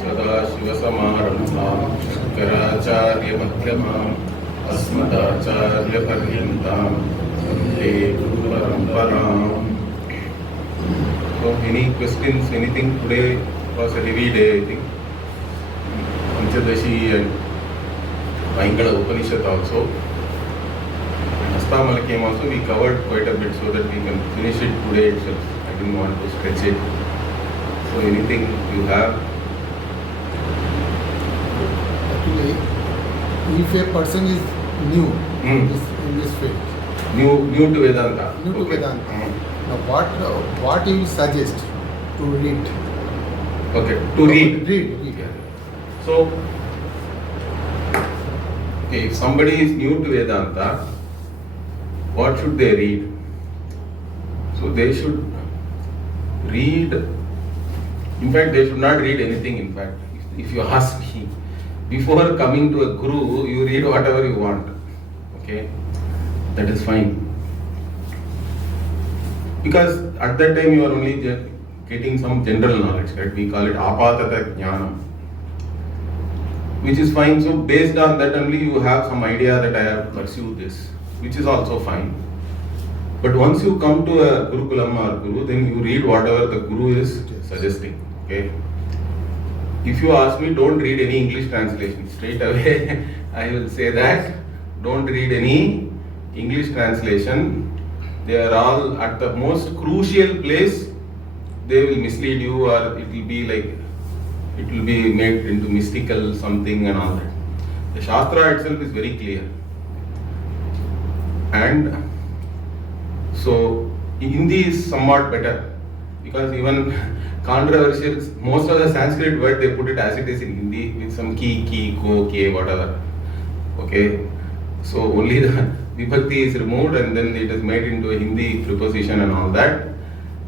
सदाशिवसमारम्भां शङ्कराचार्यमध्यमाम् अस्मदाचार्यपर्यन्तां वन्दे गुरुपरम्पराम्. So any questions, anything? Today was a heavy day, I think. Panchadashi and Vaingala Upanishad also. Astamalakam also we covered quite a bit so that we can finish it today itself. I didn't want to stretch it. So anything you have? Actually, if a person is new in this field, New to Vedanta. New to Vedanta. Now what you will suggest to read? Okay, to read. Read. Yeah. So, okay, if somebody is new to Vedanta, what should they read? So they should read. In fact, they should not read anything. In fact, if you ask me, before coming to a guru, you read whatever you want. Okay, that is fine. Because at that time you are only getting some general knowledge, right? We call it apatata jnanam, which is fine. So based on that only you have some idea that I have pursued this, which is also fine. But once you come to a Gurukulam or Guru, then you read whatever the Guru is suggesting. Okay. If you ask me, don't read any English translation. Straight away, I will say that don't read any English translation. They are all at the most crucial place. They will mislead you, or it will be made into mystical something and all that. The Shastra itself is very clear. And so Hindi is somewhat better, because even controversial, most of the Sanskrit word they put it as it is in Hindi with some ki, ko, ke, whatever. Okay, so only the vibhakti is removed and then it is made into a Hindi preposition and all that,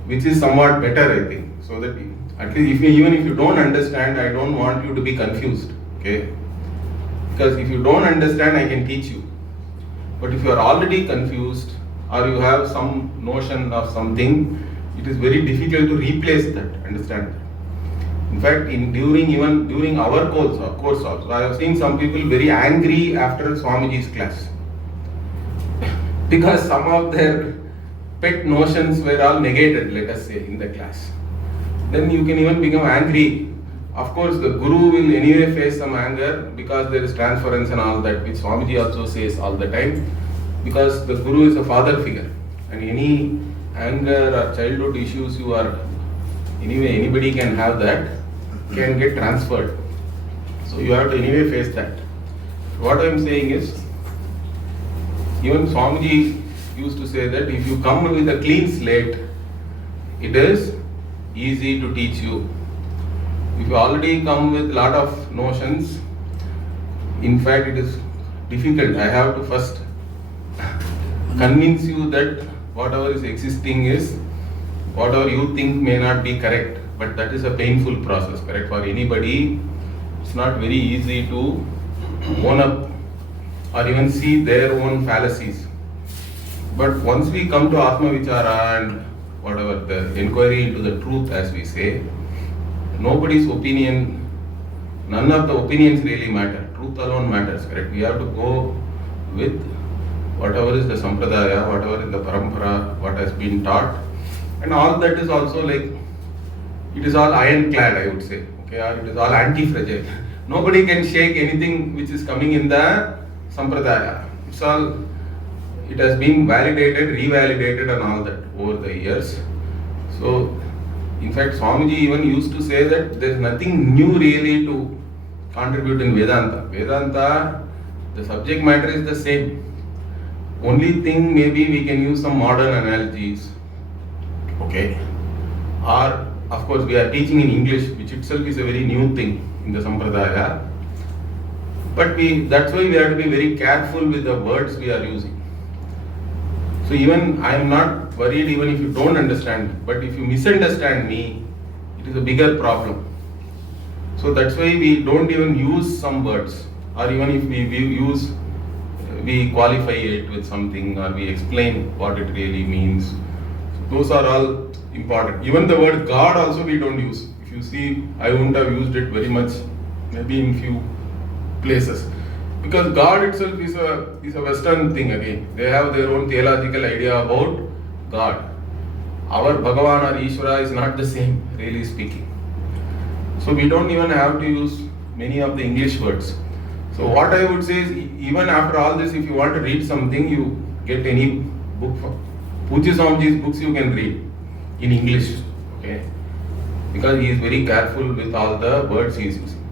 which is somewhat better, I think. So that at least even if you don't understand, I don't want you to be confused. Okay, because if you don't understand, I can teach you. But if you are already confused or you have some notion of something, it is very difficult to replace that, understand that. In fact, during our course also, I have seen some people very angry after Swamiji's class. Because some of their pet notions were all negated, let us say, in the class. Then you can even become angry. Of course, the Guru will anyway face some anger because there is transference and all that, which Swamiji also says all the time. Because the Guru is a father figure, and any anger or childhood issues anybody can have that, can get transferred. So you have to anyway face that. What I am saying is, even Swamiji used to say that if you come with a clean slate, it is easy to teach you. If you already come with lot of notions, in fact it is difficult. I have to first convince you that whatever is existing is, whatever you think may not be correct, but that is a painful process, correct? For anybody, it's not very easy to own up or even see their own fallacies. But once we come to Atma Vichara and whatever, the inquiry into the truth, as we say, nobody's opinion, none of the opinions really matter. Truth alone matters, correct? We have to go with whatever is the Sampradaya, whatever is the Parampara, what has been taught. And all that is also like, it is all ironclad, I would say. Okay, or it is all anti-fragile. Nobody can shake anything which is coming in the Sampradaya. It has been validated, revalidated and all that over the years. So, in fact, Swamiji even used to say that there is nothing new really to contribute in Vedanta. Vedanta, the subject matter is the same. Only thing maybe we can use some modern analogies. Okay. Or, of course, we are teaching in English, which itself is a very new thing in the Sampradaya. But that's why we have to be very careful with the words we are using. So even I am not worried even if you don't understand me, but if you misunderstand me, it is a bigger problem. So that's why we don't even use some words, or even if we qualify it with something or we explain what it really means. So those are all important. Even the word God also we don't use. If you see, I wouldn't have used it very much, maybe in few places. Because God itself is a Western thing again. They have their own theological idea about God. Our Bhagavan or Ishvara is not the same, really speaking. So we don't even have to use many of the English words. So what I would say is, even after all this, if you want to read something, you get any book from Pujya Swamiji's books you can read in English, okay? Because he is very careful with all the words he is using.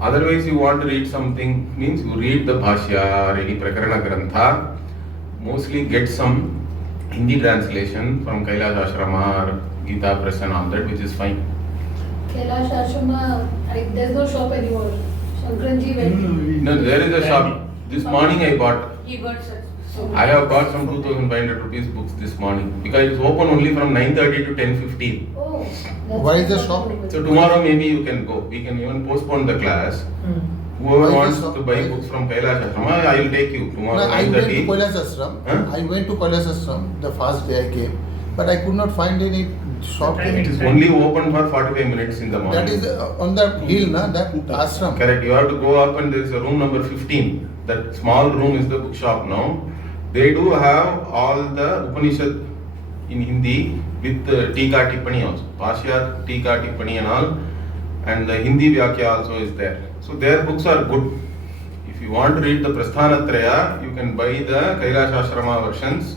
Otherwise, you want to read something, means you read the Bhashya or any Prakarana Grantha, mostly get some Hindi translation from Kailash Ashrama or Gita Press and all that, which is fine. Kailash Ashrama, there's no shop anymore. Shankranji went. No, there is a shop. This morning I bought. He got such. I have bought some 2,500 rupees books this morning because it's open only from 9:30 to 10:15. Oh, Why is the shop? So tomorrow maybe you can go. We can even postpone the class. Whoever Why is wants the shop? to buy books from Kailash Ashrama, I will take you tomorrow No, I went to 9:30. Kailash Ashram. Huh? I went to Kailash Ashram the first day I came, but I could not find any shop there. It is only open for 45 minutes in the morning. That is on the hill, na? That ashram. Correct. You have to go up and there is a room number 15. That small room is the bookshop now. They do have all the Upanishad in Hindi with Tika Tippani also. Bhashya, Tika Tippani and all. And the Hindi Vyakya also is there. So their books are good. If you want to read the Prasthanatraya, you can buy the Kailash Ashrama versions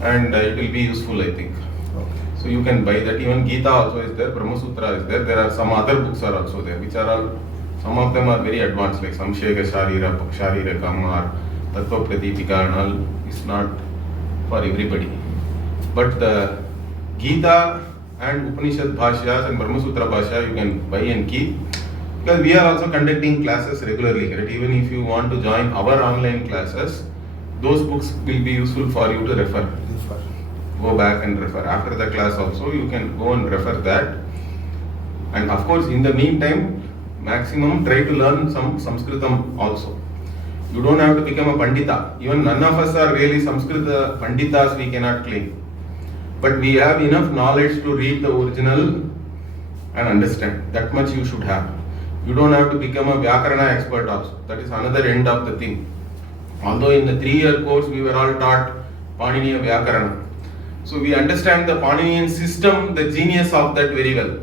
and it will be useful, I think. So you can buy that. Even Gita also is there, Brahma Sutra is there. There are some other books are also there, which are all, some of them are very advanced, like Samshega Sharirakam or Tattva Pradipika and all is not for everybody. But the Gita and Upanishad Bhashyas and Brahma Sutra Bhashya you can buy and keep. Because we are also conducting classes regularly, right? Even if you want to join our online classes, those books will be useful for you to refer. Go back and refer. After the class also, you can go and refer that. And of course, in the meantime, maximum try to learn some Sanskritam also. You don't have to become a Pandita. Even none of us are really Sanskrita Panditas, we cannot claim. But we have enough knowledge to read the original and understand. That much you should have. You don't have to become a Vyakarana expert also. That is another end of the thing. Although in the 3-year course we were all taught Paniniya Vyakarana. So we understand the Paninian system, the genius of that very well.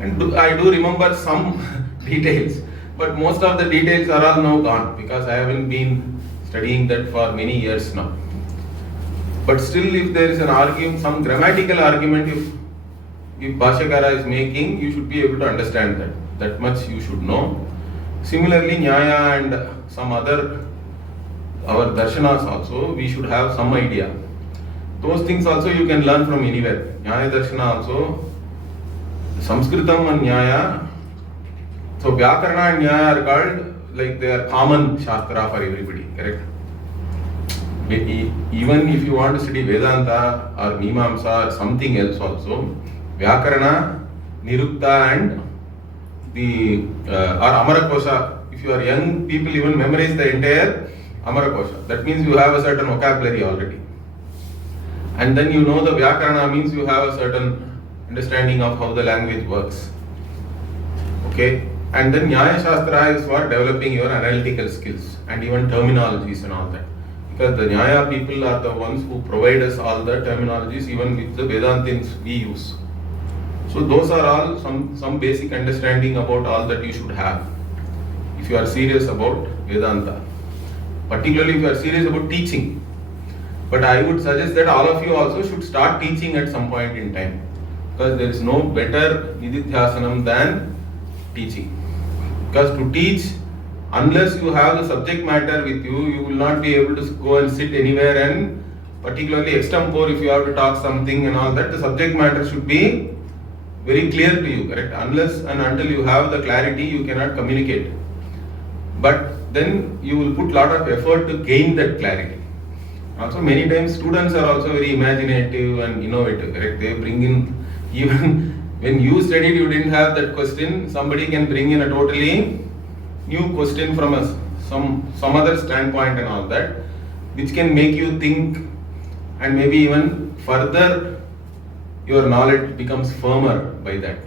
And I do remember some details, but most of the details are all now gone because I haven't been studying that for many years now. But still, if there is an argument, some grammatical argument, if Bhashyakara is making, you should be able to understand that. That much you should know. Similarly, Nyaya and some other, our darshanas also, we should have some idea. Those things also you can learn from anywhere. Nyaya Darshana also, Sanskritam and Nyaya. So Vyakarana and Nyaya are called like they are common Shastra for everybody, correct? Even if you want to study Vedanta or Mimamsa or something else also, Vyakarana, Nirukta and the or Amarakosha. If you are young people, even memorize the entire Amarakosha. That means you have a certain vocabulary already. And then you know the Vyakarana means you have a certain understanding of how the language works. Okay? And then Nyaya Shastra is for developing your analytical skills and even terminologies and all that. Because the Nyaya people are the ones who provide us all the terminologies, even with the Vedantins we use. So those are all some basic understanding about all that you should have if you are serious about Vedanta. Particularly if you are serious about teaching. But I would suggest that all of you also should start teaching at some point in time. Because there is no better nididhyasanam than teaching. Because to teach, unless you have the subject matter with you, you will not be able to go and sit anywhere, and particularly extempore, if you have to talk something and all that, the subject matter should be very clear to you, correct? Unless and until you have the clarity, you cannot communicate. But then you will put lot of effort to gain that clarity. Also, many times students are also very imaginative and innovative, correct? They bring in, even when you studied, you didn't have that question, somebody can bring in a totally new question from some other standpoint and all that, which can make you think, and maybe even further your knowledge becomes firmer by that.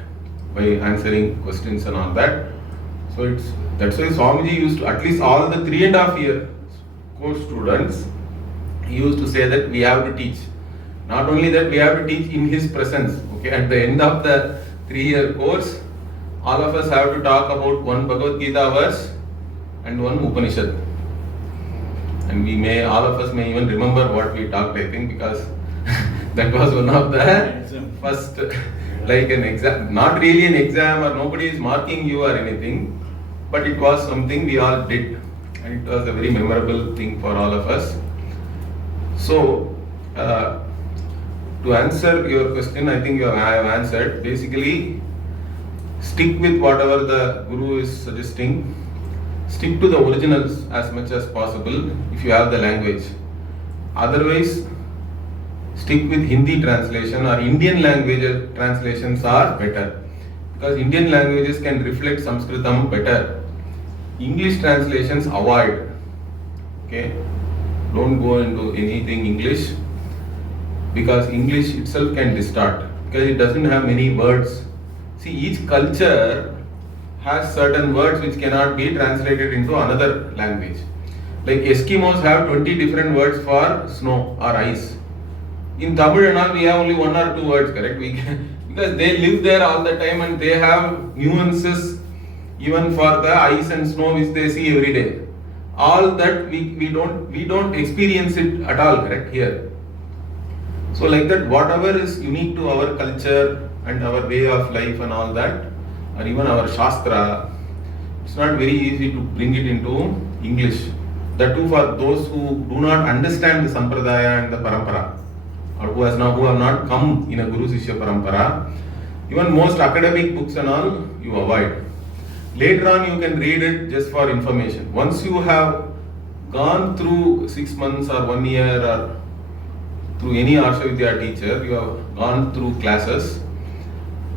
by answering questions and all that. So that's why Swamiji used to, at least all the 3.5 year course students, he used to say that we have to teach. Not only that, we have to teach in his presence. Okay, at the end of the 3-year course, all of us have to talk about one Bhagavad Gita verse and one Upanishad. And all of us may even remember what we talked, I think, because that was one of the first, like an exam, not really an exam or nobody is marking you or anything, but it was something we all did. And it was a very memorable thing for all of us. So, to answer your question, I think I have answered. Basically, stick with whatever the Guru is suggesting. Stick to the originals as much as possible if you have the language. Otherwise, stick with Hindi translation or Indian language translations are better. Because Indian languages can reflect Sanskritam better. English translations avoid. Okay? Don't go into anything English, because English itself can distort, because it doesn't have many words. See, each culture has certain words which cannot be translated into another language. Like Eskimos have 20 different words for snow or ice. In Tamil and all, we have only 1 or 2 words, correct? Because they live there all the time and they have nuances even for the ice and snow which they see every day. All that we don't experience it at all, correct, here. So like that, whatever is unique to our culture and our way of life and all that, or even our Shastra, it's not very easy to bring it into English. That too for those who do not understand the Sampradaya and the Parampara, or who have not come in a Guru Sishya Parampara. Even most academic books and all, you avoid. Later on you can read it just for information. Once you have gone through 6 months or 1 year or through any Aarsha Vidya teacher, you have gone through classes,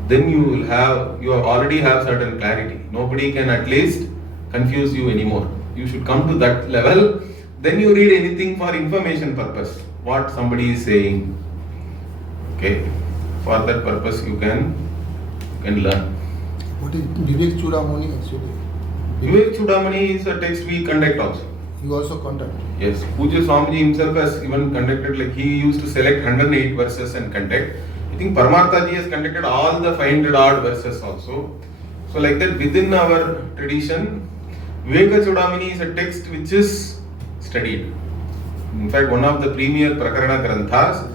then you already have certain clarity. Nobody can at least confuse you anymore. You should come to that level. Then you read anything for information purpose, what somebody is saying. Okay, for that purpose you can learn. What is Vivek Chudamani actually? Vivek Chudamani is a text we conduct also. You also conduct? Yes, Pujya Swamiji himself has even conducted, like he used to select 108 verses and conduct. I think Paramartha ji has conducted all the 500 odd verses also. So like that, within our tradition, Vivek Chudamani is a text which is studied. In fact, one of the premier Prakarana Granthas,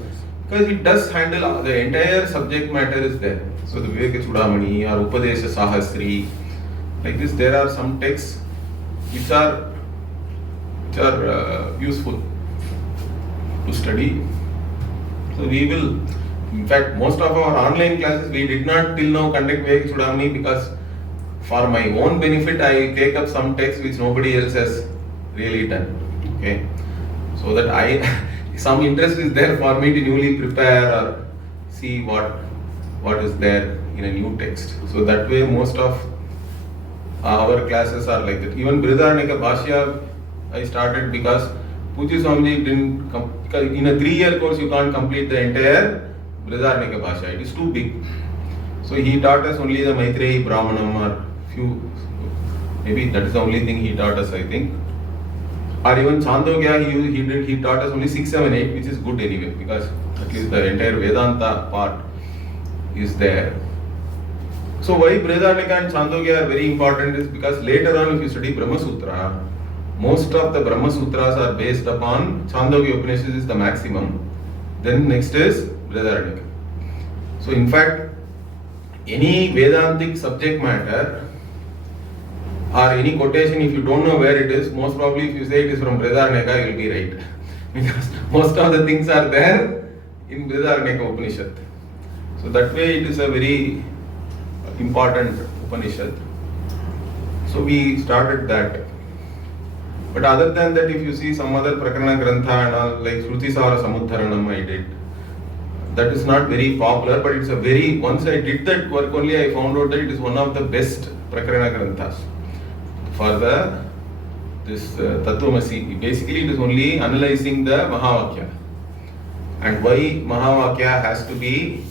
because it does handle the entire subject matter is there. So the Vivek Chudamani or Upadesha Sahasri, like this, there are some texts which are useful to study. So we will, in fact, most of our online classes we did not till now conduct Vivek Chudamani, because for my own benefit I take up some texts which nobody else has really done. Okay, so that some interest is there for me to newly prepare or see what is there in a new text. So that way most of our classes are like that. Even Brihadaranyaka Bhashya I started because Pujya Swamiji didn't because in a 3-year course you can't complete the entire Brihadaranyaka Bhashya. It is too big. So he taught us only the Maitreyi Brahmanam or few, maybe that is the only thing he taught us, I think. Or even Chandogya he taught us only 6, 7, 8, which is good anyway, because at least the entire Vedanta part is there. So why Brihadaranyaka and Chandogya are very important is because later on if you study Brahma Sutra, most of the Brahma Sutras are based upon Chandogya Upanishad is the maximum. Then next is Brihadaranyaka. So in fact, any Vedantic subject matter or any quotation, if you don't know where it is, most probably if you say it is from Brihadaranyaka, you will be right. Because most of the things are there in Brihadaranyaka Upanishad. So that way it is a very important Upanishad. So we started that. But other than that, if you see some other Prakarana Grantha and all, like Shruti Sara Samudharanam I did. That is not very popular, but it's a very, once I did that work only, I found out that it is one of the best Prakarana Granthas. For this Tattvamasi, basically it is only analyzing the Mahavakya. And why Mahavakya has to be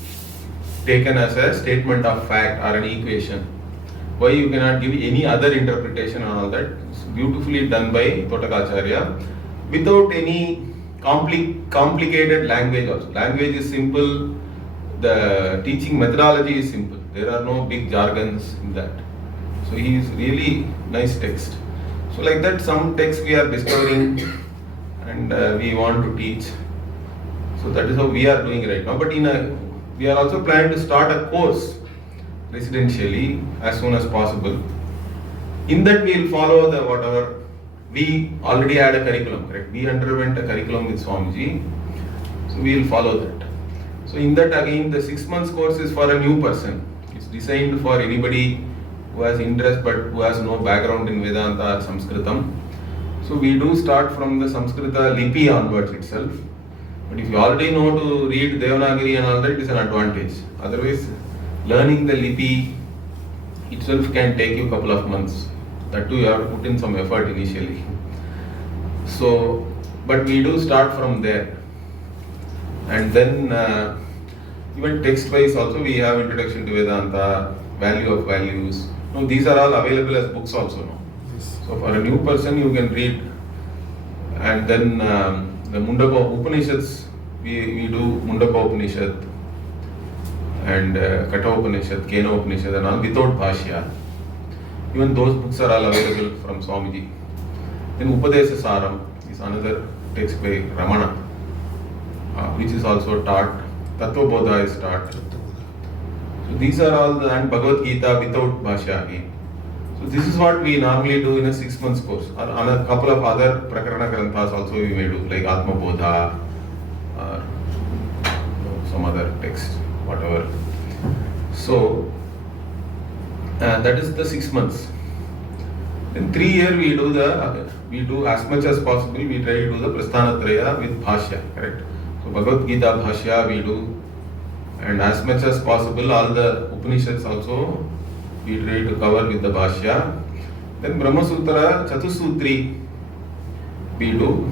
taken as a statement of fact or an equation. Why you cannot give any other interpretation and all that? It's beautifully done by Totakacharya without any complicated language also. Language is simple, the teaching methodology is simple. There are no big jargons in that. So he is really nice text. So like that, some texts we are discovering and we want to teach. So that is how we are doing right now. But we are also planning to start a course residentially as soon as possible. In that we will follow the whatever. We already had a curriculum, correct? We underwent a curriculum with Swamiji. So we will follow that. So in that again, the 6 months course is for a new person. It's designed for anybody who has interest but who has no background in Vedanta or Sanskritam. So we do start from the Sanskrita Lipi onwards itself. But if you already know to read Devanagari and all that, it is an advantage. Otherwise, learning the Lipi itself can take you a couple of months. That too, you have to put in some effort initially. So, but we do start from there. And then, even text-wise also, we have Introduction to Vedanta, Value of Values. No, these are all available as books also. No? Yes. So, for a new person, you can read. And then, the Mundaka Upanishads, we do Mundaka Upanishad and Katha Upanishad, Kena Upanishad and all without Bhashya. Even those books are all available from Swamiji. Then Upadesa Saram is another text by Ramana, which is also taught. Tattva Bodha is taught. So these are all and Bhagavad Gita without Bhashya again. So this is what we normally do in a 6 months course. Or on a couple of other Prakarana Granthas also we may do, like Atma Bodha or some other text, whatever. So that is the 6 months. In 3 years we do as much as possible, we try to do the Prasthanatraya with Bhashya, correct? So Bhagavad Gita Bhashya we do, and as much as possible all the Upanishads also we try to cover with the Bhashya. Then Brahma Sutra, Chatusutri we do.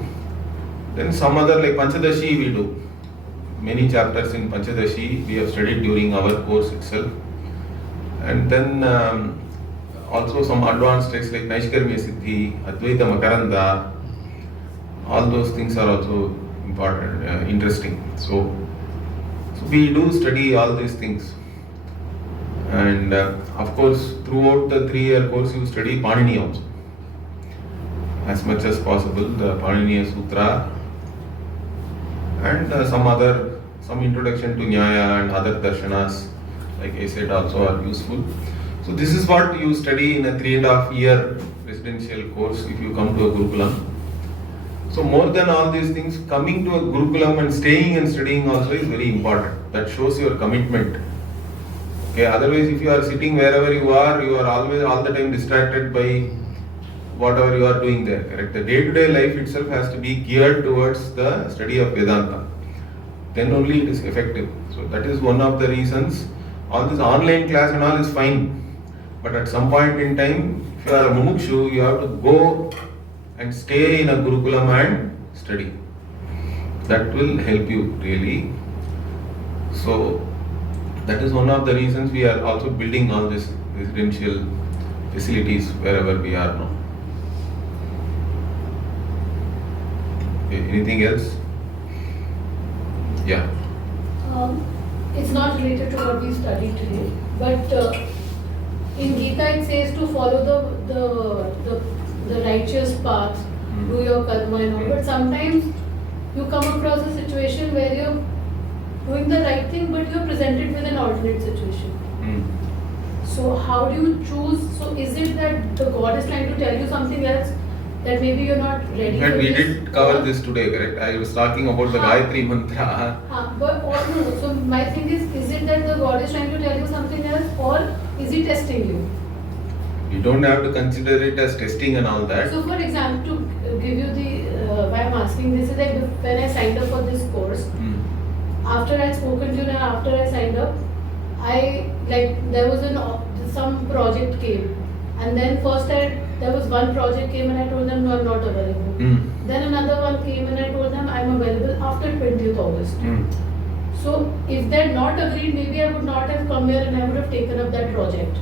Then some other like Panchadashi we do. Many chapters in Panchadashi we have studied during our course itself. And then also some advanced texts like Naishkarmya Siddhi, Advaita Makaranda, all those things are also important, interesting. So we do study all these things. And of course, throughout the 3-year course, you study Panini also. As much as possible, the Paniniya Sutra and some introduction to Nyaya and other darshanas, like I said, also are useful. So this is what you study in a 3.5 year residential course if you come to a Gurukulam. So more than all these things, coming to a Gurukulam and staying and studying also is very important. That shows your commitment. Okay, otherwise if you are sitting wherever you are always all the time distracted by whatever you are doing there, correct? The day-to-day life itself has to be geared towards the study of Vedanta. Then only it is effective. So that is one of the reasons. All this online class and all is fine. But at some point in time, if you are a mumukshu, you have to go and stay in a Gurukulam and study. That will help you really. So that is one of the reasons we are also building all these residential facilities wherever we are now. Okay, anything else? Yeah. It's not related to what we studied today, but in Gita it says to follow the righteous path, do your karma and all. But sometimes you come across a situation where you're doing the right thing, but you're presented with an alternate situation. So how do you choose? So is it that the God is trying to tell you something else that maybe you're not ready for? We did cover this today, correct? I was talking about the Gayatri Mantra. But or no, so my thing is it that the God is trying to tell you something else, or is he testing you? You don't have to consider it as testing and all that. So for example, to give you the, why I'm asking this is like when I signed up for this course, after I'd spoken to you and after I signed up, there was some project came, and then first there was one project came and I told them no, I'm not available. Then another one came and I told them I'm available after 20th August. So if they're not agreed, maybe I would not have come here and I would have taken up that project.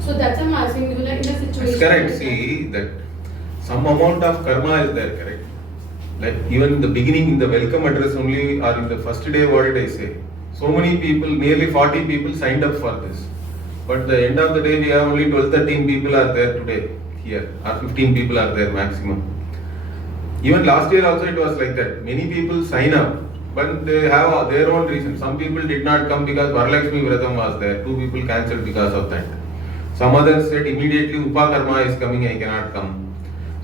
So that's why I'm asking you, like in a situation. It's correct. like See that some amount of karma is there, correct? Like even in the beginning, in the welcome address only, or in the first day, what did I say? So many people, nearly 40 people signed up for this. But the end of the day, we have only 12-13 people are there today here, or 15 people are there maximum. Even last year also it was like that. Many people sign up, but they have their own reasons. Some people did not come because Varalakshmi Vratam was there. 2 people cancelled because of that. Some others said immediately Upakarma is coming, I cannot come.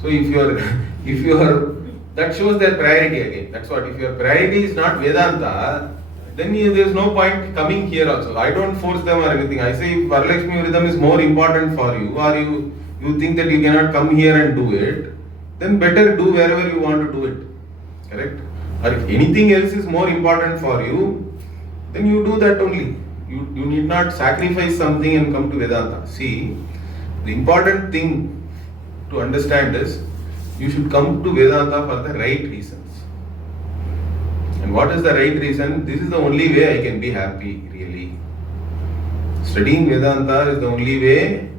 So if you are, that shows their priority again. That's what. If your priority is not Vedanta, then there is no point coming here also. I don't force them or anything. I say if Varalakshmi Vratam is more important for you, or you think that you cannot come here and do it, then better do wherever you want to do it. Correct? Or if anything else is more important for you, then you do that only. You need not sacrifice something and come to Vedanta. See, the important thing to understand is you should come to Vedanta for the right reasons. And what is the right reason? This is the only way I can be happy, really. Studying Vedanta is the only way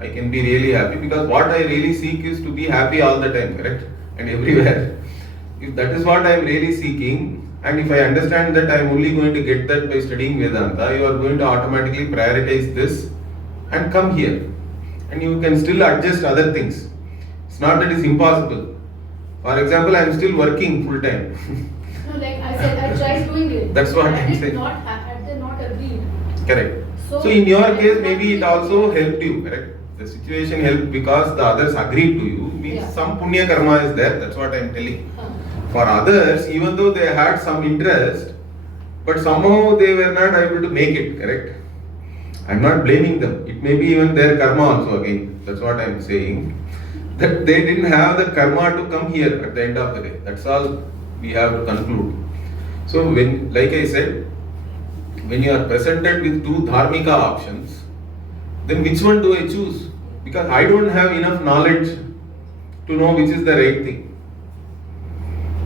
I can be really happy, because what I really seek is to be happy all the time, correct? And everywhere. If that is what I am really seeking, and if I understand that I am only going to get that by studying Vedanta, you are going to automatically prioritize this and come here. And you can still adjust other things. It's not that it's impossible. For example, I am still working full time. No, like I said, I tried doing it. That's what I'm saying. Had they not agreed. Correct. So in your case, maybe it also helped you, correct? The situation helped because the others agreed to you. Means some punya karma is there. That's what I am telling. For others, even though they had some interest, but somehow they were not able to make it, correct? I am not blaming them. It may be even their karma also again. That's what I am saying. That they didn't have the karma to come here at the end of the day. That's all we have to conclude. So when, like I said, when you are presented with 2 dharmika options, then which one do I choose? Because I don't have enough knowledge to know which is the right thing.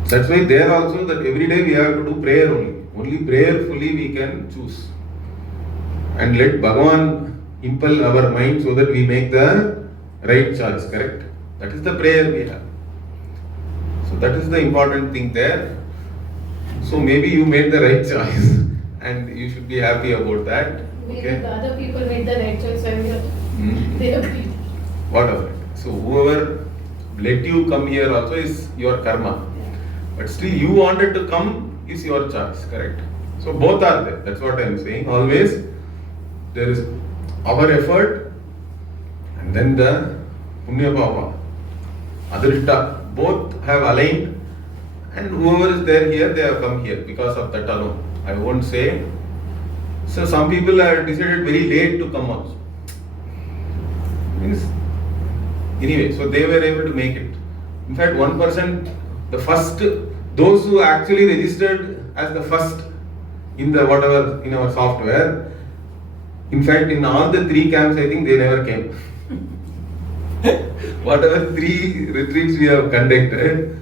That's why there also that every day we have to do prayer only. Only prayerfully we can choose. And let Bhagavan impel our mind so that we make the right choice, correct? That is the prayer we have. So that is the important thing there. So maybe you made the right choice and you should be happy about that. Maybe Okay? the other people made the right choice and they agreed. Whatever. So whoever let you come here also is your karma. But still you wanted to come is your choice, correct? So both are there. That's what I am saying. Always there is our effort and then the punya papa, adrishta, both have aligned, and whoever is there here, they have come here because of that alone. I won't say. So some people have decided very late to come also. Means anyway, so they were able to make it. In fact, one person, the first, those who actually registered as the first in the whatever in our software, in fact, in all the 3 camps, I think they never came. Whatever 3 retreats we have conducted,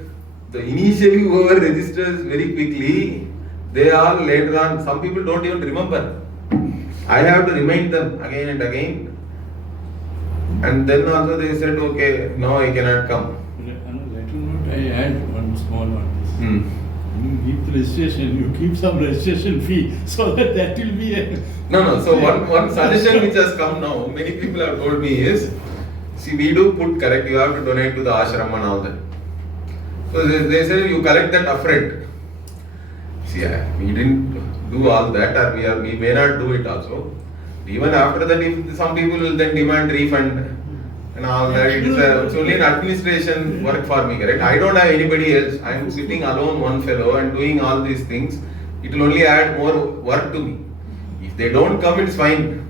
the initially whoever registers very quickly, they all later on, some people don't even remember. I have to remind them again and again. And then also they said, okay, no, I cannot come. On a lighter note, I add one small one. Hmm. You keep the registration, you keep some registration fee, so that will be a... No. So one suggestion which has come now, many people have told me is, see, we do put correct, you have to donate to the ashram and all that. So they say you collect that upfront. See, we didn't do all that, or we may not do it also. Even after that, if some people will then demand refund and all that, it's only an administration work for me, correct? I don't have anybody else. I am sitting alone, one fellow, and doing all these things. It will only add more work to me. If they don't come, it's fine.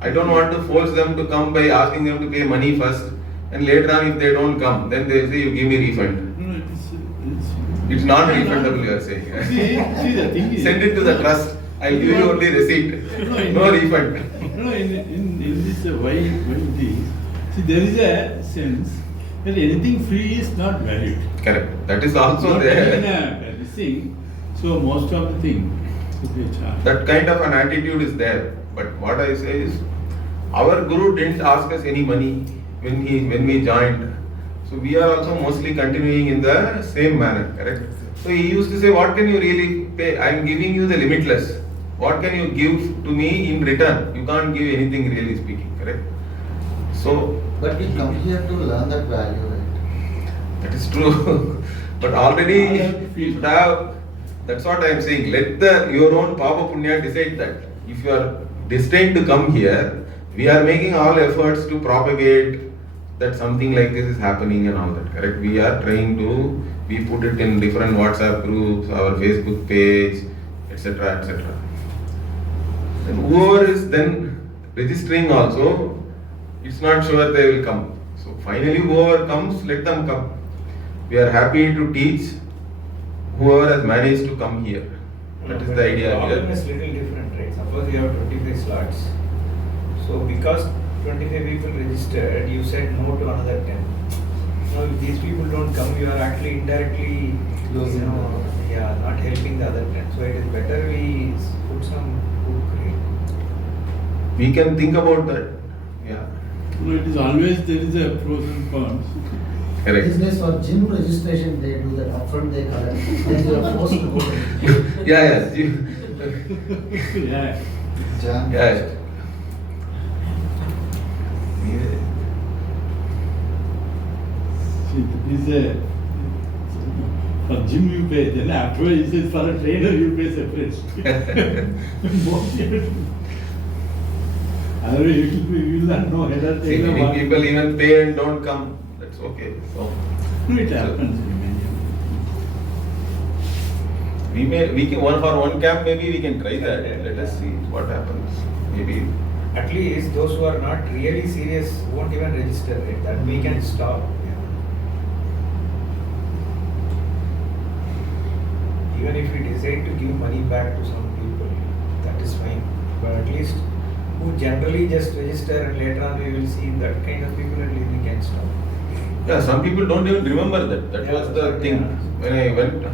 I don't want to force them to come by asking them to pay money first, and later on, if they don't come, then they say, you give me refund. No, It's not refundable, you are saying. See, the thing is... Send it to the trust. I'll give you only receipt. No refund. No, in this, why this? See, there is a sense that anything free is not valued. Correct. That is also Not there. even this thing, So most of the thing should be charged. That kind of an attitude is there. But what I say is, our Guru didn't ask us any money when we joined. So we are also mostly continuing in the same manner, correct? So he used to say, what can you really pay? I am giving you the limitless. What can you give to me in return? You can't give anything really speaking, correct? So, But we come here to learn that value, right? that is true. But already you should have, that's what I am saying. Let your own Papa Punya decide that. If you are destined to come here, we are making all efforts to propagate that something like this is happening and all that, correct? We are trying to, we put it in different WhatsApp groups, our Facebook page, etc., etc. And whoever is then registering also, it's not sure they will come. So finally whoever comes, let them come. We are happy to teach whoever has managed to come here. That is the idea The problem here. is little different, right? Suppose you have 25 slots. So because 25 people registered, you said no to another 10. Now if these people don't come, you are actually indirectly, not helping the other 10. So it is better we put some hook, right? We can think about that. Yeah. It is always there is a pros and cons. Correct. Business or gym registration, they do that upfront, they collect, then you are forced to go to Yeah. Yeah. jam. Yeah. See, this is a for gym you pay, then afterwards it says for a trainer you pay separate. Otherwise you will not know whether See, they many people even pay and don't come. That's okay. So it happens in many. we can one for one camp maybe we can try that. Let us see what happens. Maybe At least those who are not really serious won't even register, right? That we can stop. Even if we decide to give money back to some people, that is fine. But at least who generally just register and later on we will see that kind of people, at least we can stop. yeah, some people don't even remember that. That Yeah, was the that's thing. right, When I went,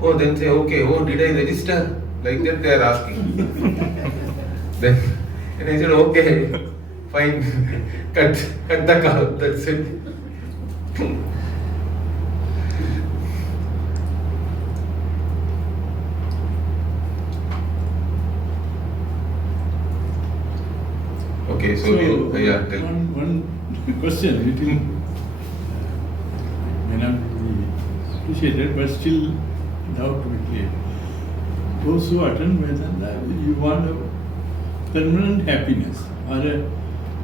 oh then say okay, oh did I register? Like that they are asking. then I said okay, fine, cut the call. That's it. Okay, so yeah, tell. One question, it will may not be appreciated, but still doubt to be clear. Those who attend Vedanta, you want a permanent happiness or a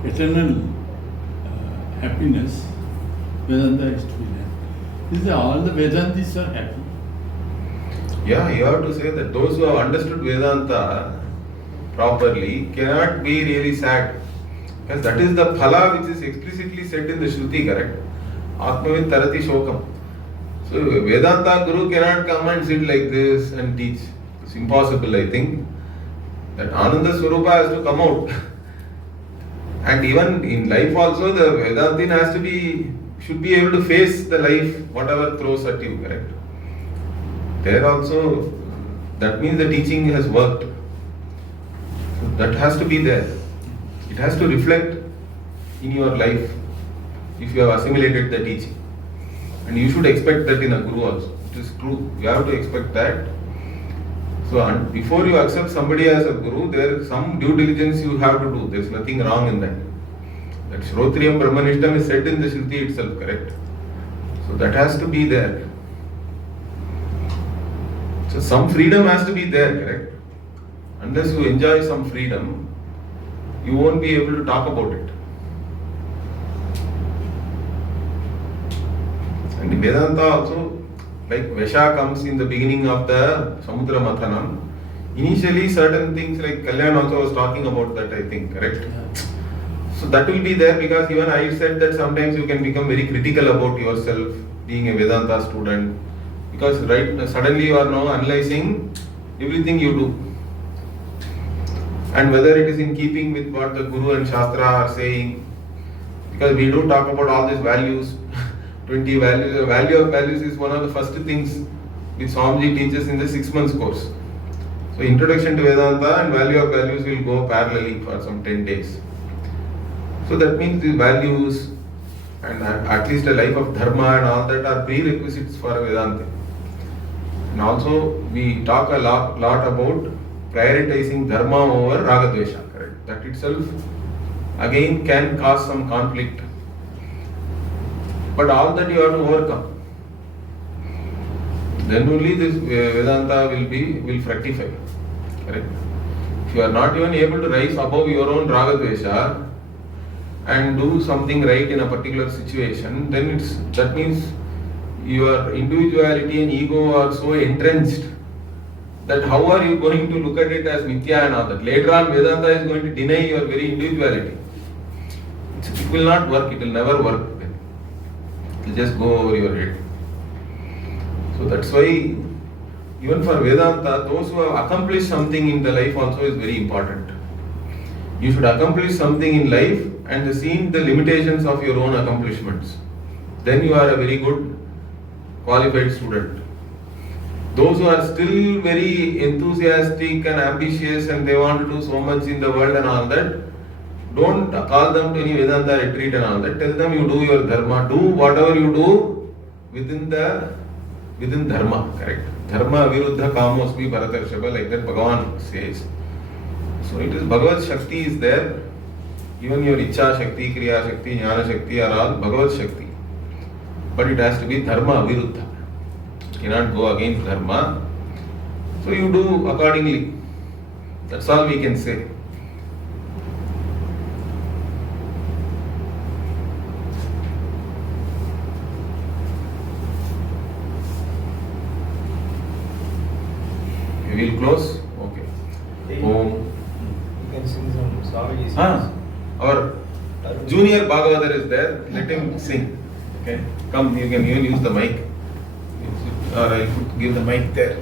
eternal happiness. Vedanta is to be there. Is all the Vedantis are happy? Yeah, you have to say that those who have understood Vedanta properly cannot be really sad. Because that is the phala which is explicitly said in the Shruti, correct? Atmavid tarati shokam. So Vedanta Guru cannot come and sit like this and teach. It's impossible, I think. That Ananda Swarupa has to come out. And even in life also, the Vedantin should be able to face the life, whatever throws at you, correct? There also, that means the teaching has worked. So that has to be there. It has to reflect in your life if you have assimilated the teaching. And you should expect that in a Guru also. It is true. You have to expect that. So before you accept somebody as a Guru, there is some due diligence you have to do. There is nothing wrong in that. That Shrotriyam Brahmanishtam is said in the Shruti itself, correct? So that has to be there. So some freedom has to be there, correct? Unless you enjoy some freedom, you won't be able to talk about it. And Vedanta also, like Vesha comes in the beginning of the Samudra Mathanam. Initially, certain things like Kalyan also was talking about that, I think, correct? So that will be there because even I said that sometimes you can become very critical about yourself being a Vedanta student. Because suddenly you are now analyzing everything you do. And whether it is in keeping with what the Guru and Shastra are saying. Because we do talk about all these values, 20 values. The value of values is one of the first things which Swamiji teaches in the 6 months course. So introduction to Vedanta and value of values will go parallelly for some 10 days. So that means the values and at least a life of dharma and all that are prerequisites for Vedanta. And also we talk a lot about prioritizing dharma over ragadvesha, correct? That itself again can cause some conflict. But all that you have to overcome. Then only this Vedanta will fructify. Correct? If you are not even able to rise above your own ragadvesha and do something right in a particular situation, then that means your individuality and ego are so entrenched that how are you going to look at it as mithya and all that? Later on, Vedanta is going to deny your very individuality. It will not work, it will never work. It will just go over your head. So that's why even for Vedanta, those who have accomplished something in the life also is very important. You should accomplish something in life and seeing the limitations of your own accomplishments. Then you are a very good qualified student. Those who are still very enthusiastic and ambitious and they want to do so much in the world and all that, don't call them to any Vedanta retreat and all that. Tell them you do your dharma. Do whatever you do within dharma, correct? Dharma viruddha kamosmi bharatarshava, like that Bhagavan says. So it is Bhagavad Shakti is there. Even your Ichha Shakti, Kriya Shakti, Jnana Shakti are all Bhagavad Shakti. But it has to be dharma viruddha. You cannot go against dharma. So you do accordingly. That's all we can say. We will close? Okay. Om. You can sing some Swamiji's songs. Our junior Bhagavatar is there. Let him sing. Okay. Come, you can even use the mic. Or I'll give the mic there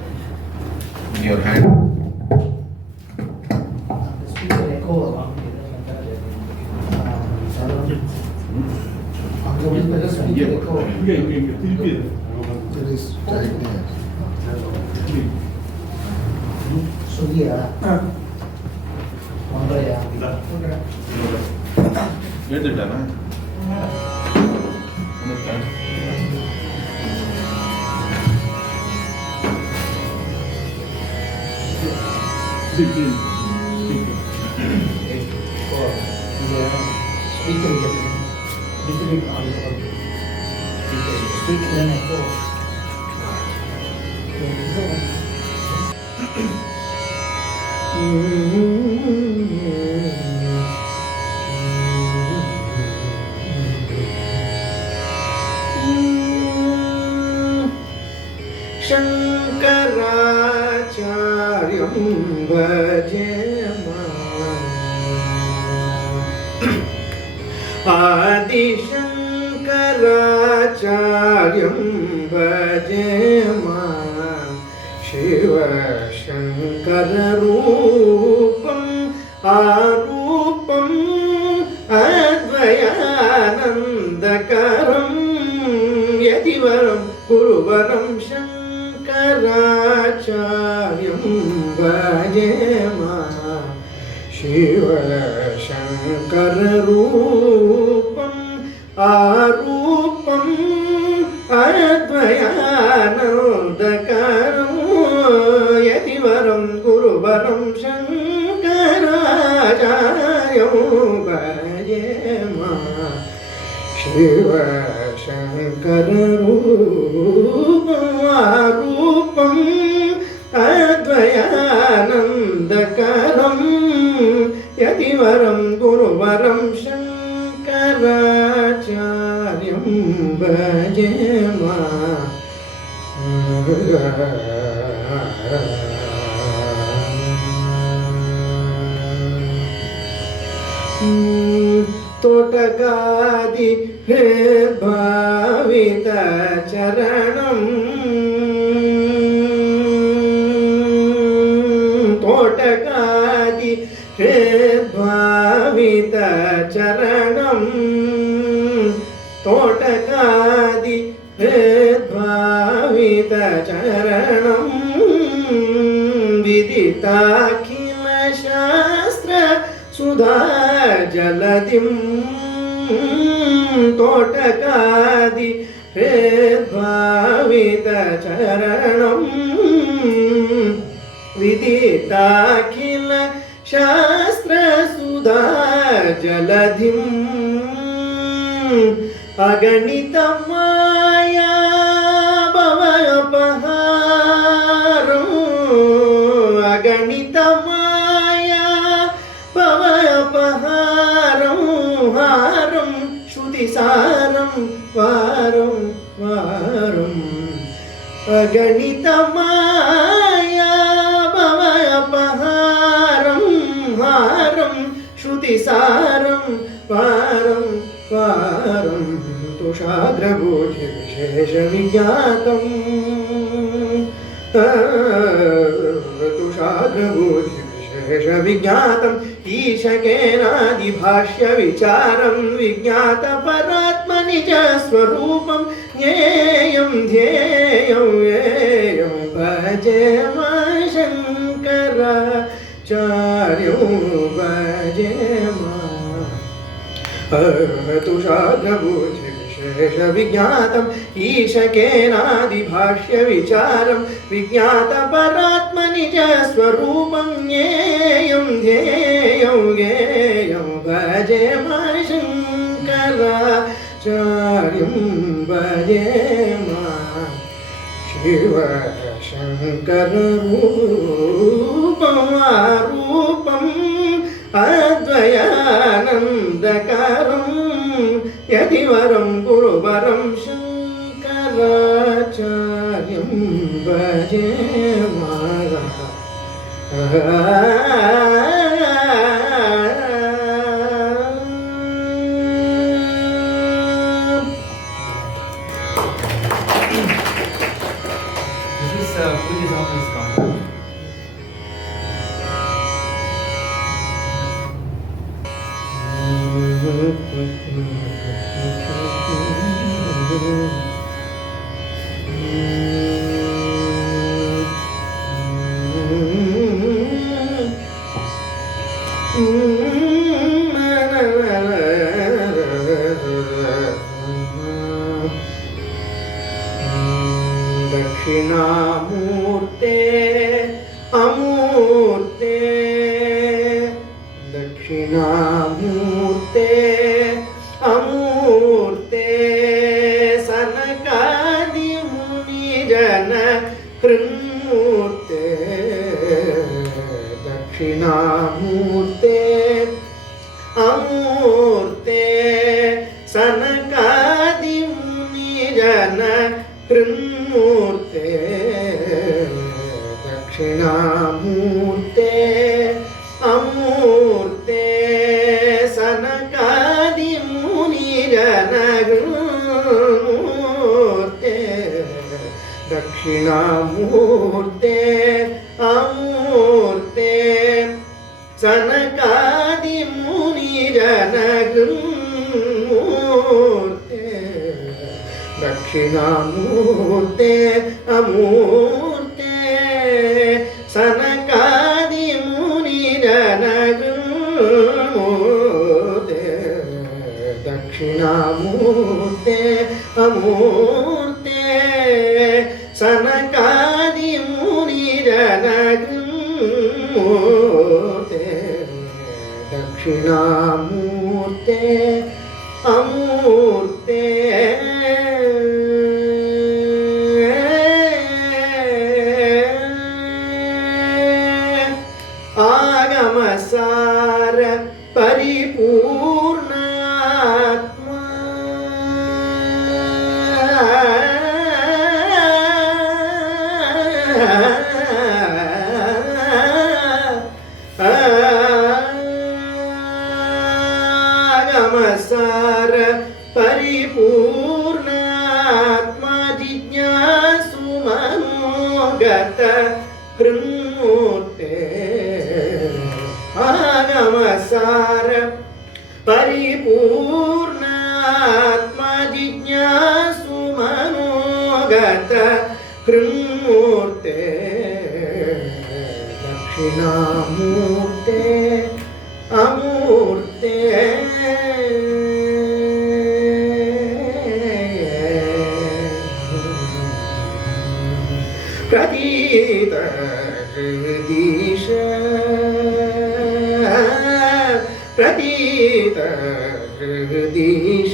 in your hand. There is right there. Surya. ಹೇಳ್ತಿದ್ದಾನ Shankaracharyam bhajema Adi Shankaracharyam bhajema Shiva Shankara Rupam Arupam Advayanandakaram Yativaram Guruvaram Shankaracharyam bhajema Shiva Shankara Rupam Arupam Advayanandakaram Yativaram Guruvaram Shankaracharyam bhajema Shiva Shankara Rupam Advayanandakaram Yativaram Guruvaram Shankaracharyam bhajema Totagadi bhavita charanam Totagadi bhavita charanam Totagadi bhavita charanam विदिताखिल शास्त्र सुधा जलधिं तोटकादि हेद्भावित चरणं विदिताखिल शास्त्र सुधा जलधिं अगणित माया भवपहारं अगणित माया भवपहारं हारं श्रुतिसारं वारं वारम् अगणित माया भवपहारं हारं श्रुतिसारं वारं वारं तुषाग्रबोधिविशेषविज्ञातम् तुषाग्रबोधिविशेषविज्ञातम् ईशकेनादिभाष्यविचारं विज्ञातपरात्मनि च स्वरूपं ज्ञेयं ध्येयं येयं भजेम शङ्कराचार्यं भजेम तुषाग्रबोधिविशेषविज्ञातम् ईशकेनादिभाष्यविचारं विज्ञातपरात्मनि च स्वरूपं ज्ञेयं ध्येयं ज्ञेयं भजेम शङ्कराचार्यं भजेम शिवशङ्कररूपमारूपम् अद्वयानन्दकरं यतिवरं गुरुवरं शङ्कराचार्यं भजेम This is Puja song is come. दक्षिणामूर्ते अमूर्ते दक्षिणामूर्ते अमूर्ते सनकादिमुनिजन कृन्मूर्ते दक्षिणामूर्ते अमूर्ते सनकादिमुनिजन कृन्मूर्ते दक्षिणामूर्ते अमूर्ते सनकादिमुनिजन कृन्मूर्ते दक्षिणामूर्ते अमूर्ते सनकादिमुनिजन कृन्मूर्ते दक्षिणामूर्ते अमूर्ते सनकादिमुनिजन कृन्मूर्ते दक्षिणामूर्ते अमूर्ते सनकादिमुनिजन कृन्मूर्ते दक्षिणामूर्ते अमूर्ते आगमसार परिपूर्ण आत्मा आगमसार परिपूर्ण आत्मा जिज्ञासु मनोगत कृन्मूर्ते आगमसार परिपूर्ण आत्मा जिज्ञासु मनोगत कृन्मूर्ते दक्षिणामूर्ते अमूर्ते प्रतीत हृदीश प्रतीत हृदीश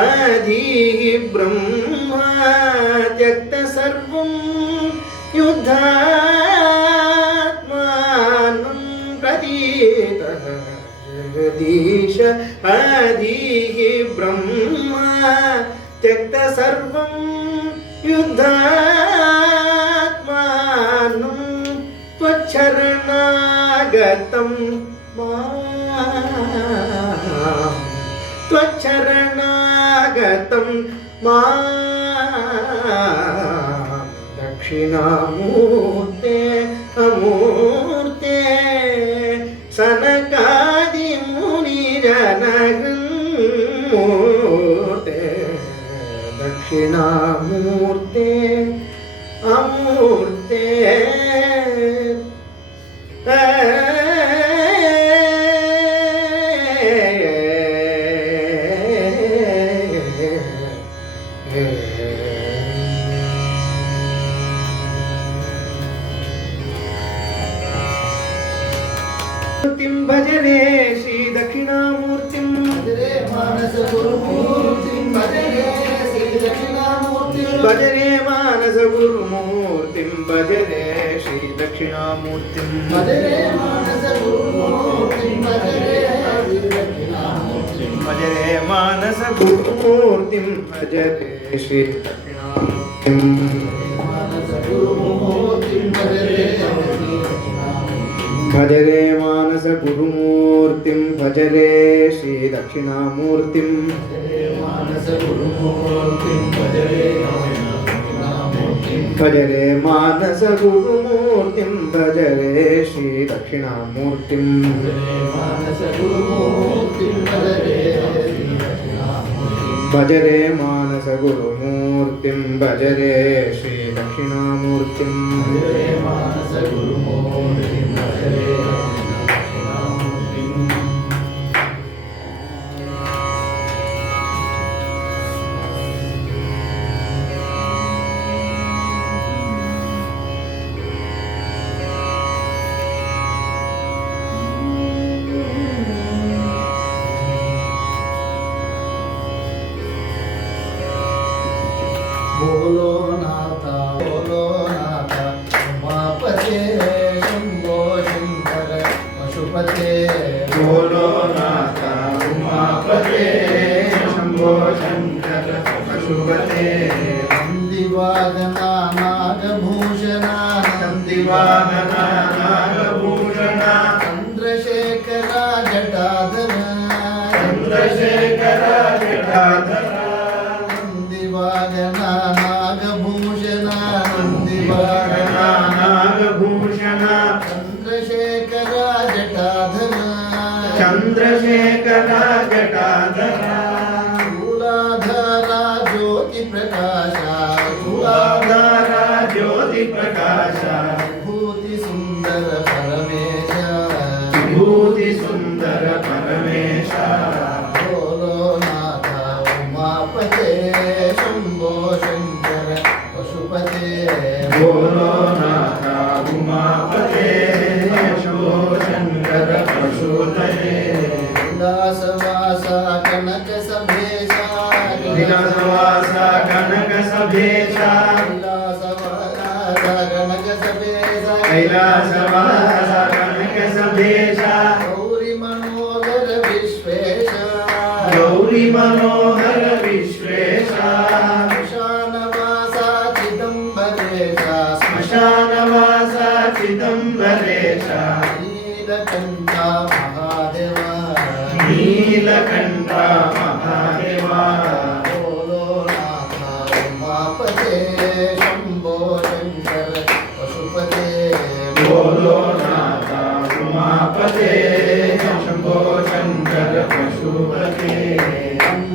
अधीः ब्रह्मा त्यक्त सर्वं युद्धात्मानं प्रतीत हृदीश अधीः ब्रह्मा त्यक्त सर्वं युद्धात्मानं त्वच्छरणागतं त्वच्छरणागतं दक्षिणामूर्ते अमूर्ते सनकादिमुनिजनगृन्मूर्ते दक्षिणामूर्ते अमूर्ते भजरे श्री दक्षिणामूर्तिं भजरे मानस गुरुमूर्तिं भजरे श्री दक्षिणामूर्तिं भजरे मानस गुरुमूर्तिं भजरे श्री दक्षिणामूर्तिं भजरे मानस गुरुमूर्तिं भजरे श्री दक्षिणामूर्तिं भजरे मानस गुरुमूर्तिं भजरे श्री दक्षिणामूर्तिं मानस गुरुमूर्तिं भजरे भजरे मानस गुरुमूर्तिं भजरे श्री दक्षिणामूर्तिं मानस गुरुमूर्तिं भजरे भजरे मानस गुरुमूर्तिं भजरे श्री दक्षिणामूर्तिं मानस गुरुमूर्तिं भजरे भजरे मानस गुरुमूर्तिं भजरे श्री दक्षिणामूर्तिं मानस गुरुमूर्तिं भजरे बोलो नाथा उमापते शंभो शंकर पशुपते बोलो नाथा उमापते शंभो शंकर पशुपते नंदिवागना नागभूषणा नंदिवाहना नागभूषणा चंद्रशेखरा जटाधरा चंद्रशेखरा जटाधरा नंदिवागना नागभूषणा नंदिवाहना नागभूषणा चंद्रशेखरा जटाधरा चंद्रशेखरा जटाधरा शूलाधारा ज्योति प्रकाशा शूलाधारा ज्योति प्रकाशा विभूति सुंदर परमेश विभूति सुंदर परमेश बोलो नाथा उमापते शंभो शंकर पशुपते बोलो नाथा उमापते शंभो शंकर पशुपते विलासवासा कनक सभेशा विलासवासा कनक सभेशा विलासवासा कनक सभेशा कैलासवासा कनक सभेशा गौरी मनोहर विश्वेशा गौरी मनोहर विश्वेशा श्मशानवासा चिदंबरेशा श्मशानवासा चिदंबरेशा नीलकंठा महादेवा नीलकंठा महादेवा बोलो नाथा उमापते शंभो शंकर पशुपते बोलो नाथा उमापते शंभो शंकर पशुपते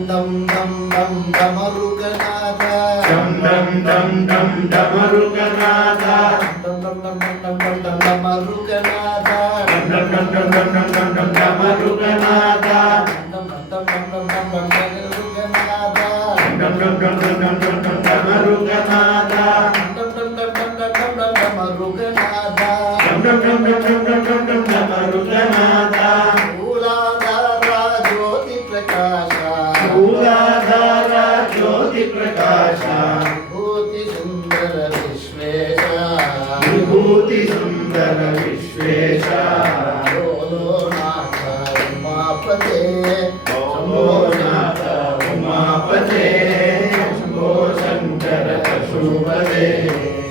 दम दम दम डमरुकनाथा डम डम डम डम डमरुकनाथा डम डम डम डम डम डम डमरुकनाथा Damaruganaada. Jyoti Prakash Mooladhara Jyoti Prakasha. भूति सुंदर Vishwesh Vibhuti Sundara Vishvesha. बोलोनाथ उमापते Shambho Natha Umapate. Shambho Shankara Pashupate.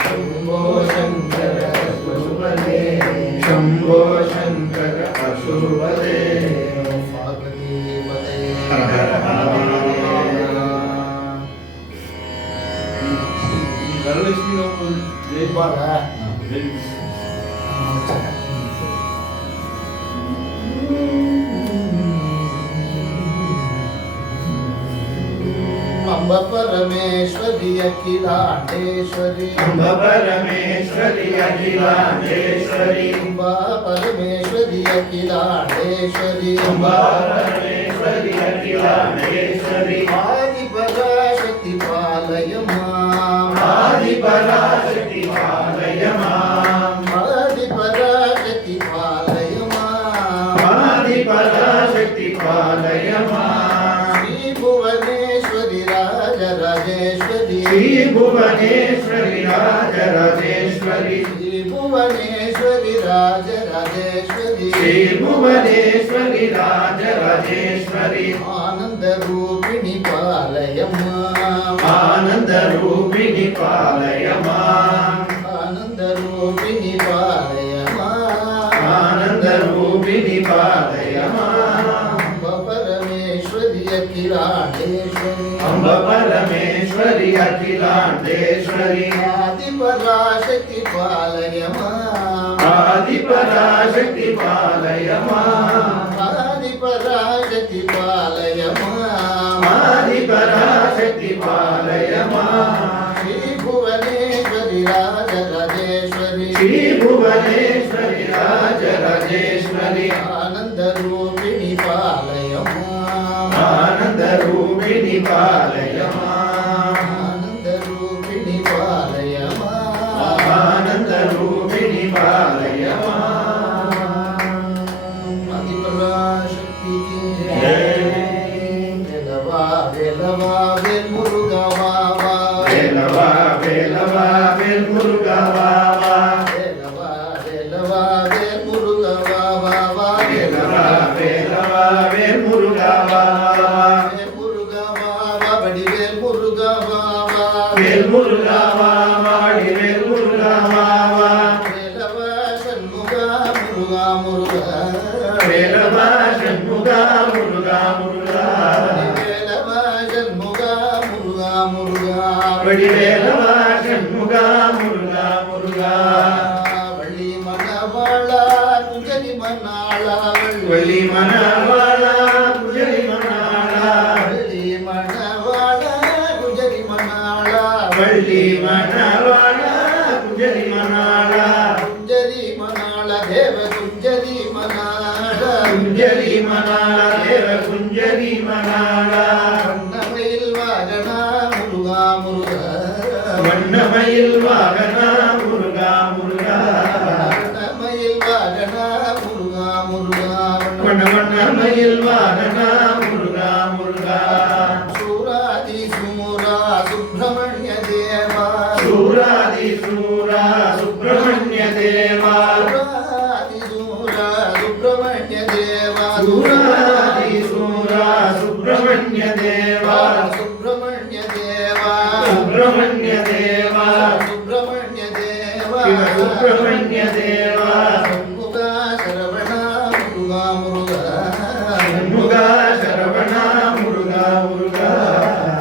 Shambho Shankara Pashupate. Shambho Shankara Pashupate. Har Har Mahadev. Varalakshmi of Amb Parmeshwari Akhilandeshwari Amba Parameshwari Akhilandeshwari. Amba Parmeshwari Akhilandeshwari Amba Parameshwari Akhilandeshwari. आदि पराशक्ति पालय मां Adi Parashakti Palaya Mam. आदि पराशक्ति पालय मां Adi Parashakti Palaya Mam. Shri Bhuvaneshwari Raj Rajeshwari Shri Bhuvaneshwari Raja Rajeshwari. Shri Bhuvaneshwari Raj Rajeshwari Shri Bhuvaneshwari Raja Rajeshwari. आनंद रूपिणी पालय मां Ananda Rupini Palaya Mam. आनंद रूपिणी पालय मां Ananda Rupini Palaya Mam. अम्ब परमेश्वरी अखिलांडेश्वरी Amba Parameshwari Akhilandeshwari. आदि पराशक्ति पालय मां Adi Parashakti Palaya Mam. आदि पराशक्ति पालय मां Adi Parashakti Palaya Mam. Shri Bhuvaneshwari Raj Rajeshwari Shri Bhuvaneshwari Raja Rajeshwari. आनंद रूपिणी पालय मां Ananda Rupini Palaya Mam. आनंद रूपिणी पालय मां Ananda Rupini Palaya Mam. आदि पराशक्ति की Jai. वेलवा वेलवा वेल मुरुगा वावा Velava Velava Vel Muruga Vava. Velava Velava Vel Muruga वावा Velava Velava Vel Muruga Vava. Vel Muruga वावा बड़ी वेल मुरुगा वावा Vel Muruga Vava. Vel Muruga Vava. Velava Shanmuga Muruga Muruga Velava Shanmuga Muruga Muruga. Velava Shanmuga Muruga Muruga Vadi Velava Shanmuga Muruga Muruga. Valli மணவாளா குஞ்சரி மணாளா Vali Manavala Pujari Manala. Valli மணவாளா குஞ்சரி மணாளா Vali Manavala Pujari Manala. குஞ்சரி மணாளா தேவ குஞ்சரி மணாளா Kunjari Manala Deva Kunjari Manala. வண்ணமயில் வாகனா Muruga Muruga Vannamayil Vagana Muruga Muruga. வண்ணமயில் வாகனா Muruga Muruga Vannamayil Vagana Muruga Muruga. சூராதி சூரா சுப்பிரமணிய தேவா Suradi Sura Subramanya Deva. சூராதி சூரா சுப்பிரமணிய தேவா Suradi Sura Subramanya Deva. Subramaniya தேவா Subramanya Deva. Subramaniya தேவா Shiva Subramanya Deva. முருகா Saravana Muruga Muruga Muga Sharavana Muruga Muruga.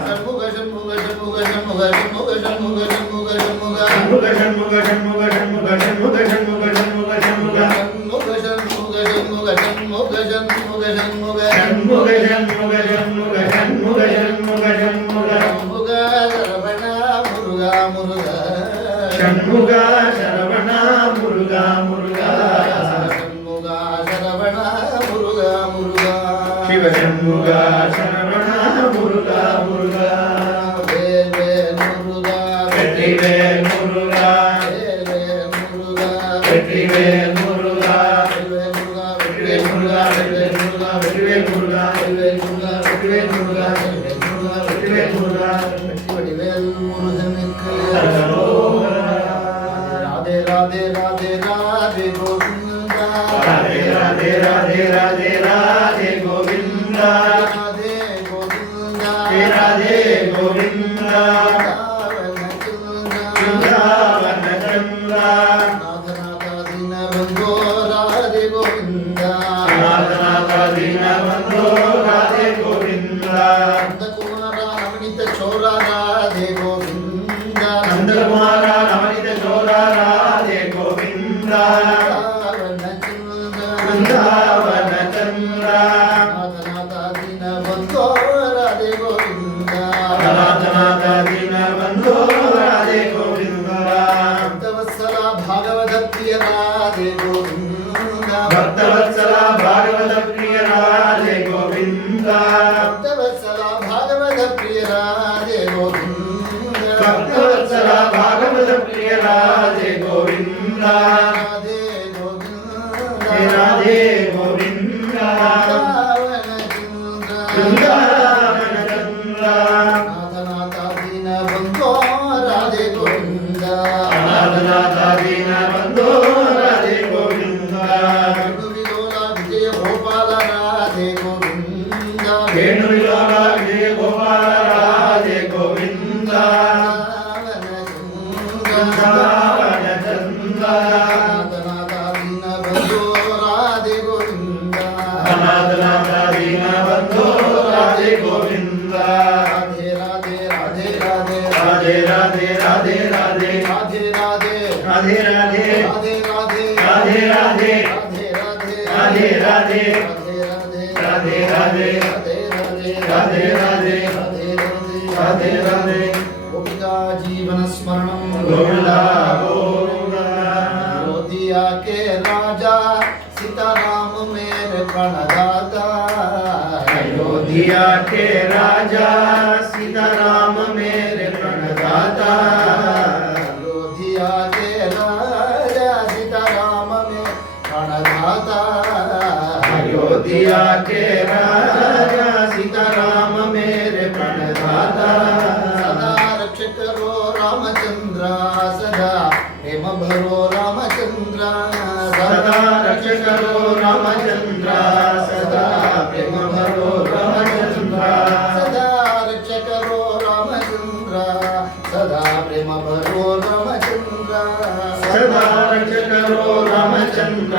Shanmuga Shanmuga Shanmuga Shanmuga Shanmuga Shanmuga Shanmuga Shanmuga Shanmuga Shanmuga Shanmuga Shanmuga Shanmuga Shanmuga Shanmuga Shanmuga. Shanmuga Shanmuga Shanmuga Shanmuga Shanmuga Shanmuga Shanmuga Shanmuga Shanmuga Shanmuga Shanmuga Shanmuga. Shanmuga Saravana Muruga Muruga Shanmuga Sharavana Muruga Muruga. Shanmuga Saravana Muruga, Sharamana Muruga, Muruga. Vel Muruga, Vetrivel Muruga, Vel Muruga, Vetrivel Muruga, Vel Muruga, Vetrivel Muruga, Vetrivel Muruga, Vetrivel Muruga, Vel Muruga, Vetrivel Muruga, Vetrivel Muruga, Vel Muruganikku Radhe Radhe Radhe Radhe Govinda Radhe Radhe Radhe Radhe Radhe Govinda, Radhe Govinda Radhe Govinda, Vrindavan Chandra, Radha Radha Dina Bandho Radhe Govinda Nadanatha Dina Bandho Radhe Govinda, Nandakumara Namanita Chora Radhe Govinda Nandakumara Namanita Chora Radhe Govinda, Vrindavan Chandra, Nadanatha Dina Bandho Radhe Govinda Nadanatha Dina Bandho Radhe Govinda, Bhaktavatsala Bhagavata Priya Radhe Govinda Bhaktavatsala Bhagavata Priya Radhe Govinda, Bhaktavatsala Bhagavata Priya Radhe Govinda Bhaktavatsala Bhagavata Priya Radhe Govinda, Radhe Govinda Radhe Govinda, Vrindavan Chandra, Nadanatha Dina Bandho Radhe Govinda Nadanatha Dina Bandho Radhe Govinda, Venuvilola Vijaya Gopala Radhe Govinda Venuvilola Vijaya Gopala Radhe Govinda, Vrindavan Chandra, Nadanatha Dina Bandho Radhe Govinda Nadanatha Dina Bandho Radhe Govinda, Radhe Radhe Radhe Radhe Radhe Radhe Radhe Radhe, Radhe Radhe Radhe Radhe, Radhe Radhe Radhe Radhe, Radhe Radhe Radhe Radhe, Radhe Radhe Radhe, Radhe Radhe Radhe Radhe, Radhe Radhe, गोपिका जीवन स्मरणम Govinda Govinda, Ayodhya के राजा सीताराम मेरे प्रणदाता अयोध्या के राजा सीताराम मेरे प्रणदाता, अयोध्या के राजा सीताराम मेरे प्रणदाता अयोध्या के राजा सीताराम मेरे प्रणदाता, सदा रक्ष करो रामचंद्र सदा प्रेम भरो रामचंद्र सदा रक्ष करो रामचंद्र, सदा प्रेम भरो रामचंद्र, सदा रक्ष करो रामचंद्र सदा प्रेम भरो रामचंद्र सदा रक्ष करो रामचंद्र,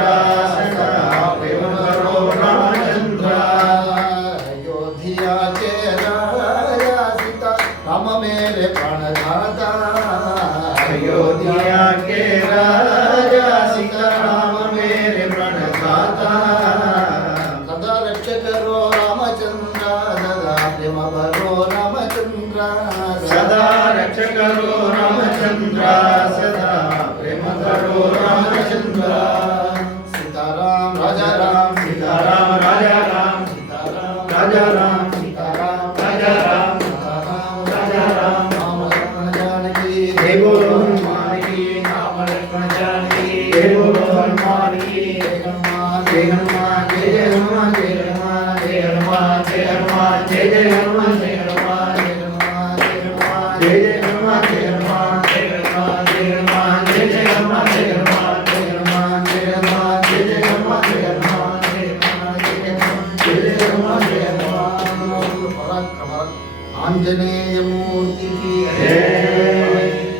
सदा प्रेम भरो रामचंद्र, अयोध्या के राजा सीता राम मेरे प्राणदाता अयोध्या के राजा सीताराम मेरे प्रणदाता, सदा रक्ष करो रामचंद्र सदा प्रेम भरो रामचंद्र सदा रक्ष करो रामचंद्र, सदा प्रेम करो रामचंद्र, सीताराम राजा राम सीताराम राजा राम, सीताराम राजा राम, सीताराम राजा राम, सीताराम राजा राम, राम लक्ष्मण जानकी जय बोलो हनुमान की, राम लक्ष्मण जानकी, जय बोलो हनुमान की, जय हनुमान जय हनुमान, जय जय हनुमान, जय हनुमान, जय हनुमान, जय हनुमान, जय जय हनुमान, जय हनुमान, जय हनुमान, जय हनुमान, जय जय हनुमान, जय हनुमान, जय हनुमान, जय हनुमान, जय जय हनुमान, जय हनुमान, जय हनुमान, जय हनुमान, जय जय हनुमान, जय हनुमान, जय हनुमान, जय जय हनुमान, जय हनुमान, आंजनेय मूर्ति की जय।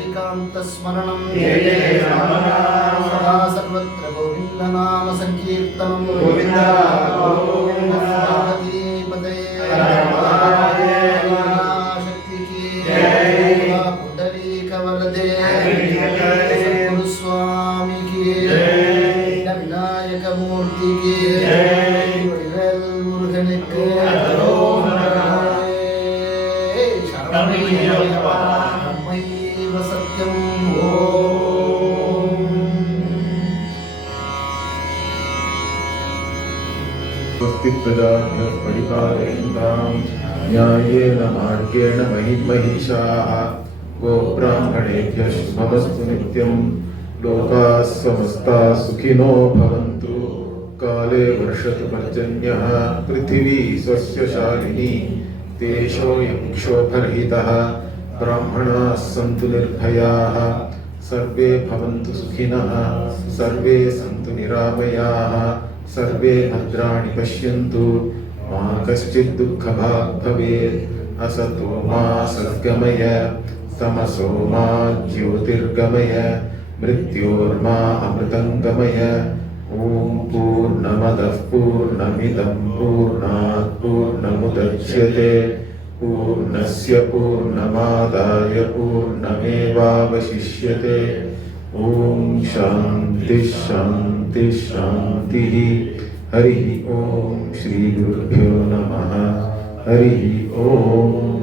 एकांत स्मरणम जय जय राम राम, सदा सर्वत्र गोविंद नाम संकीर्तनम गोविंदा गोविंदा, पते रामादेव शक्ति की जय। पुंडरीक वरदे जय। सद्गुरु स्वामी की जय। विनायक मूर्ति की जय। वडिवेल मुरुगनुक्कु ब्रह्मैव सत्यम् स्वस्ति प्रजाभ्यः परिपालयन्ताम् न्यायेन मार्गेण महिषाः गोब्राह्मणेभ्यः शुभमस्तु नित्यम् लोकाः समस्ताः सुखिनो भवन्तु काले वर्षतु पर्जन्यः पृथिवी स्वस्य शालिनी देशोऽयं क्षोभरहितः ब्राह्मणाः सन्तु निर्भयाः सर्वे भवन्तु सुखिनः सर्वे सन्तु निरामयाः सर्वे भद्राणि पश्यन्तु मा कश्चित् दुःखभाग् भवेत् असतो मा सद्गमय तमसो मा ज्योतिर्गमय मृत्योर्मा अमृतङ्गमय ॐ पूर्णमदः पूर्णमिदं पूर्णात् पूर्णमुदच्यते पूर्णस्य पूर्णमादाय पूर्णमेवावशिष्यते ॐ शान्तिः शान्तिः शान्तिः हरिः ॐ श्रीगुरुभ्यो नमः हरिः ॐ